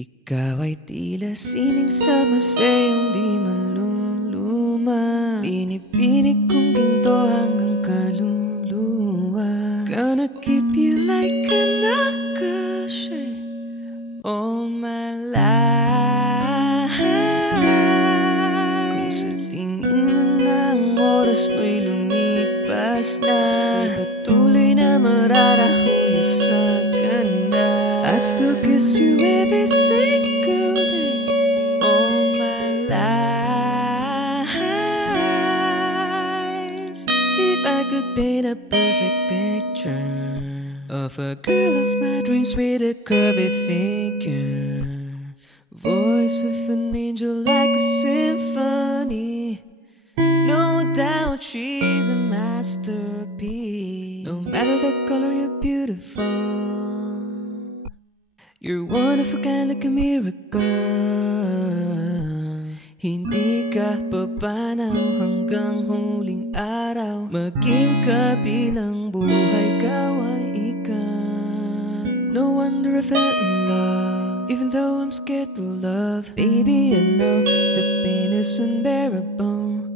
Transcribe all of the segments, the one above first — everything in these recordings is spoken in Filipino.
Ikaw ay tila sining sa museyong di maluluma. Pinipinig kong ginto hanggang kaluluwa. Gonna keep you like a nakashay all my life. Kung sa tingin mo na ang oras mo'y lumipas na, patuloy na mararahuyo sa ganda. I'd still kiss you every single day all my life. If I could paint a perfect picture of a girl of my dreams with a curvy figure, voice of an angel like a symphony. No doubt she's a masterpiece. No matter the color, you're beautiful. You're one of a kind, like a miracle. Hindi ka papanaw hanggang huling araw. Maging kabilang buhay, ikaw ay ikaw. No wonder I fell in love, even though I'm scared to love. Baby, I know the pain is unbearable.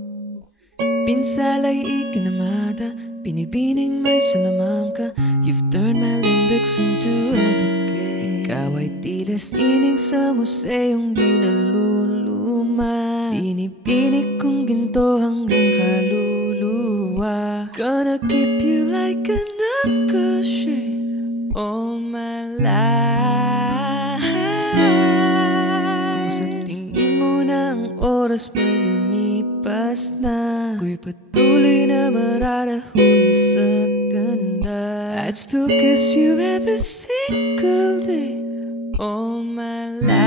Pinsala'y ikinamada, binibining may salamangka. You've turned my limbics into a bouquet. Ikaw ay tila sining sa museyong di naluluma. Binibinig kong ginto hanggang kaluluwa. Gonna keep you like a nakashay all my life. Kung sa tingin mo na ang oras mo'y lumipas na, ako'y patuloy na mararahuyo sa ganda. I'd still kiss you every single day all my life.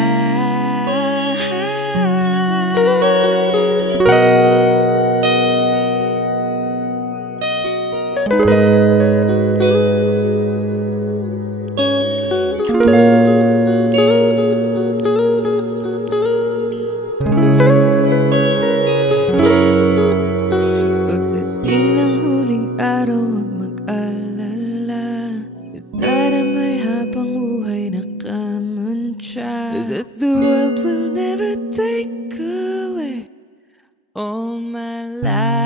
Sa pagdating ng huling araw, huwag mag-alala, dadaramay habang buhay nakamantsa, that the world will never take away all my life.